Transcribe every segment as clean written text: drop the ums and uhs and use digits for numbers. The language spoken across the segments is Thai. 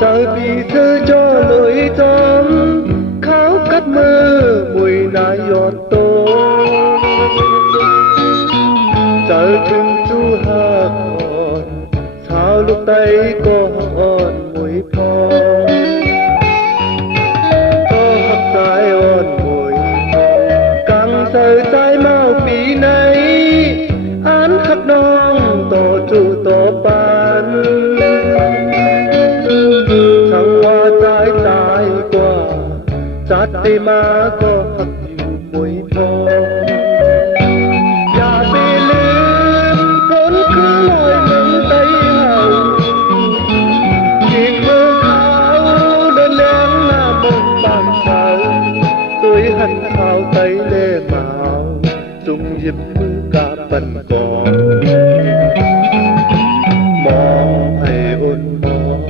Giờ vì thơ cho lối tóm kháo cắt mơ mùi nái giọt tô giờ thương chú hát hòn sao lúc tay có hòn mùi phong có hấp trái hòn mùi càng giờ trái mau vì này án khắp non tổ trụ tổ ban chát đi mà có hấp dịu mùi phongอย่าไปลืมคนคือลอยมึงไต้เห่าอีกมือเขาเดินเลี้ยงหน้ามนต์บางเช้าตัวหันข้าวไต้เล่เมาจุ่มหยิบมือกาปันกองมองให้อุ่นมอง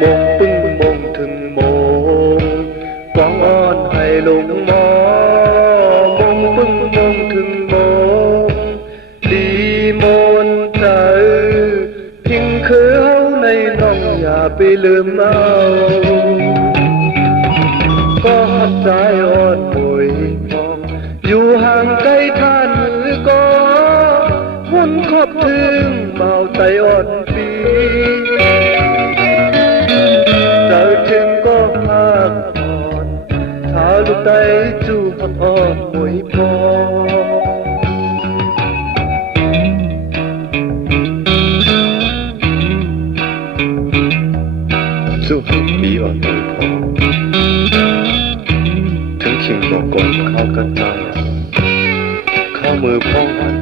มองปึ้งมองถึงมองกองอ่อนให้ลงมองมองปึ้งมองถึงมองดีมนใจพิงคือเฮาในน้องอย่าไปลืมเอาก็หัดใจอ่อนป่วยมองอยู่ห่างไกลท่านหรือก็วนครอบถึงเมาใจอ่อนปีเจอถึงก็หักถ้าลูกไตจูบอ่อนมวยพอจูบปีอ่อนมวยพอถึงขิงบอกก่อนเข้ากันใจเข้ามือพ้องหัน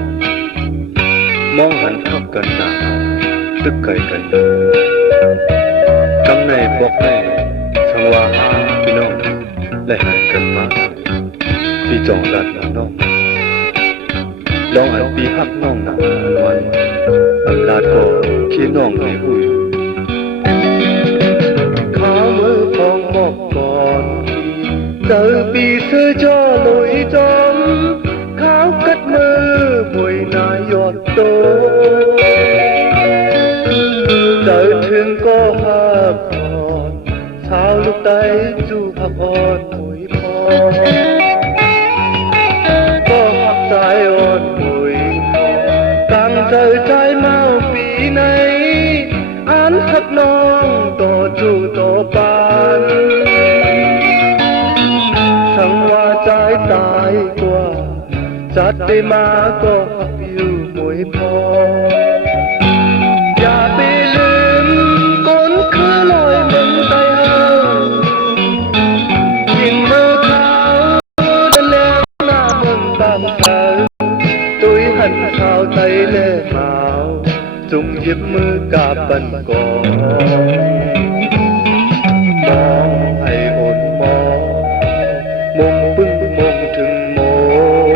มองหันพักกันหนาตึกไก่กันกำในบอกให้สังวาหาพี่น้องและหายกันมาพี่จองรัดน้องลองอันปีหักน้องหนาวันอันลาดก็ขี้น้องในอุ้ยข้ามือพองมอกก่อนเจอปีเสื้อจ่อลอยจอมข้าวกัดมือมวยนายยอดโตเจอถึงก็หักอ่อนเท้าลูกไตจูบหักอ่อนมวยพอก็หักใจอ่อนมวยพอกางเจอใจเมาปีไหนอันสักน้องต่อจูต่อปานทั้งว่าใจตายกว่าจัดได้มาก็หักอยู่มวยพออย่าไปลืมคนคือลอยมึงไต้เห่ายิงมือเขาเดินเลี้ยงหน้ามนต์บางเช้าตุ้ยหันข้าวไต้เล่เมาจุ่มหยิบมือกาปันกองมองให้อุ่นมองมองปึ้งมองถึงมอง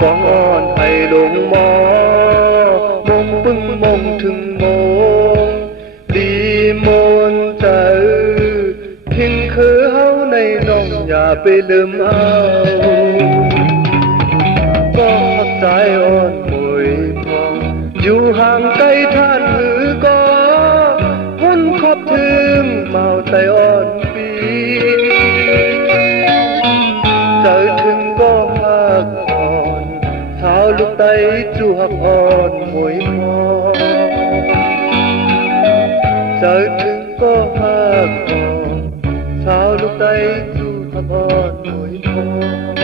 กองอ่อนให้ลงมองมองปึ้งมองถึงมองดีมนใจพิงคือเฮาในน้องอย่าไปลืมเอาก็หักใจอ่อนมวยพองอยู่ห่างไกลท่านหรือก็วนครอบถึงเมาใจอ่อนปีเจอถึงก็หักอ่อนเท้าลูกไตจูหักอ่อนมวยพอเจอถึงก็หักอ่อนเท้าลูกไตจูหักอ่อนมวยพอ